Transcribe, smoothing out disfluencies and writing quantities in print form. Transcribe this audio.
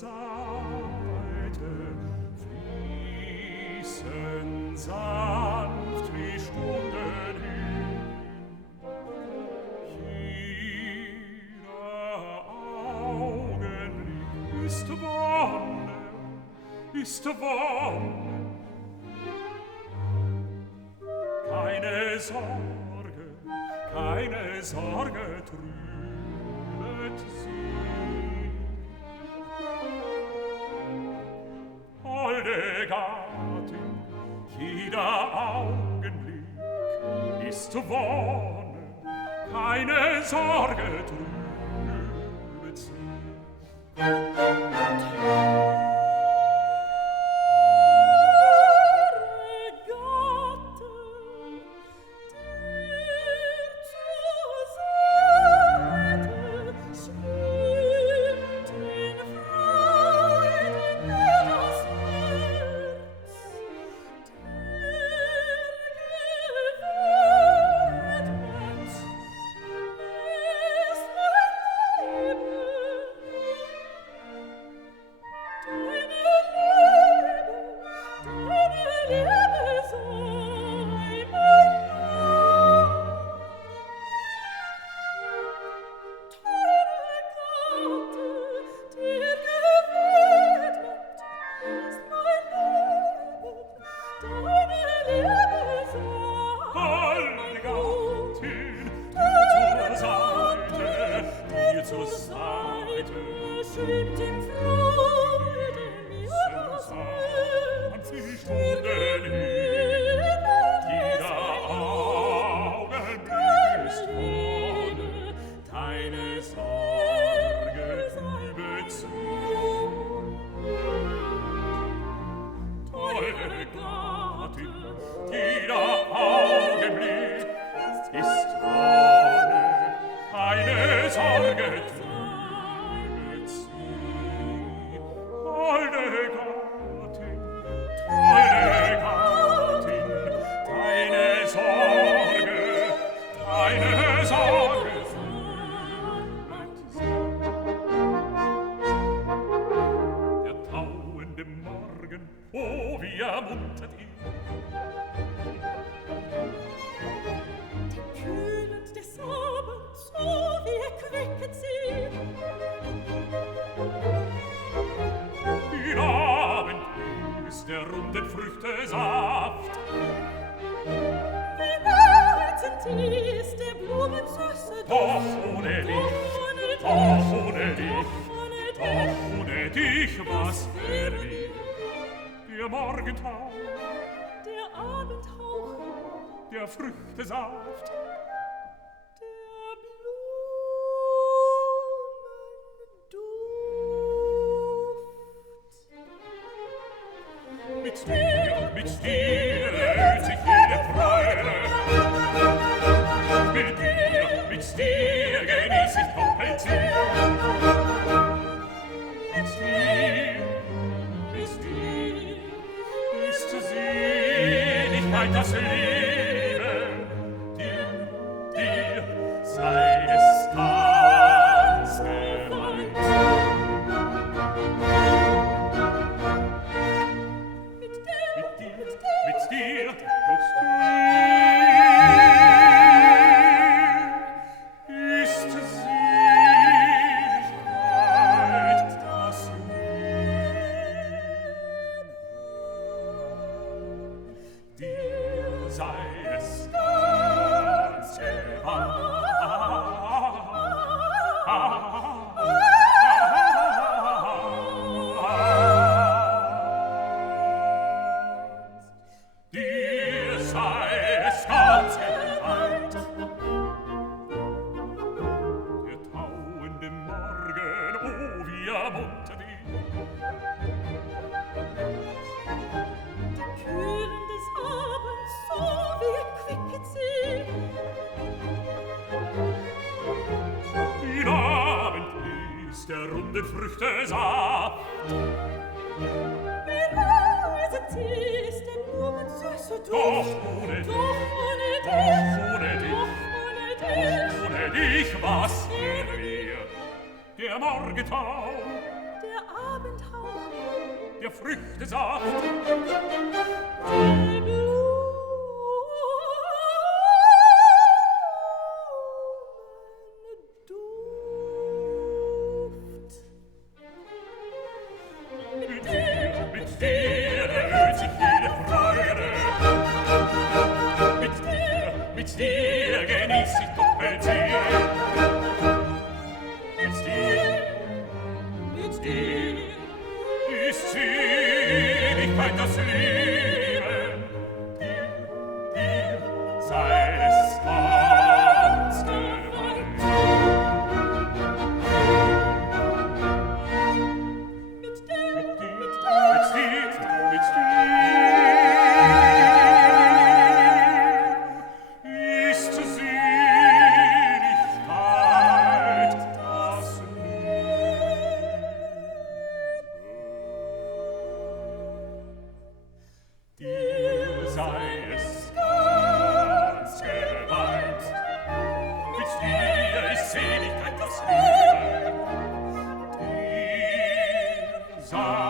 Seite fließen sanft wie Stunden hin. Jeder Augenblick ist Wonne, ist Wonne. Keine Sorge trübet sie. Holde Gattin, jeder Augenblick ist Wonne, keine Sorge trübet sie. Früchtesaft, der Blumenduft. Mit dir erhöht sich jede Freude. Mit dir genieß ich doppelt viel. Mit dir ist Seligkeit das Leben. Sei es ganz gemeint. Mit dir ist Seligkeit das Leben. Dir sei es ganz gemeint. Früchtesaft. Bereisen ist der Blumensüße Doch ohne dich, was wäre mir? Der Morgentau, der Abend der Früchte saft. Die Blumen Duft. Mit dir erhöht sich jede Freude. Mit dir genieß ich doppelt sehr. Mit dir ist Seligkeit das Leben. Dir sei es ganz gewalt. Mit dir ist Seligkeit das Leben. Dir sei es ganz gewalt. Mit dir ist Seligkeit das Leben. Dir sei